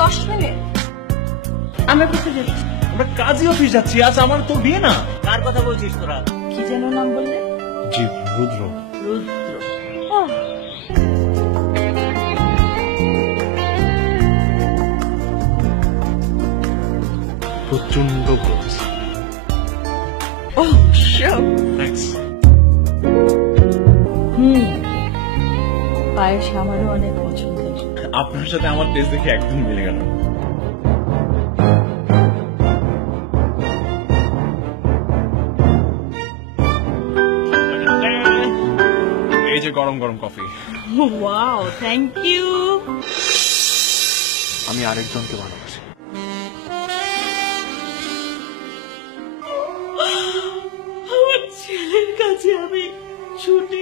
10 minute. আমরা কোথায় যাচ্ছি? আমরা কাজী অফিস যাচ্ছি। আজ আমার তোর বিয়ে না। কার কথা বলছিস তোরা? কি যেন নাম বললে? জি রুদ্র। রুদ্র। প্রচন্ড গোছ। থ্যাঙ্কস। পায়েস আমারও অনেক পছন্দের। আপনার সাথে আমার টেস্ট দেখে একদম মিলে গেল। এই যে গরম গরম কফি। Wow, thank you. আমি আরেকজনকে ভালোবাসি। আমার ছেলের কাছে আমি ছুটে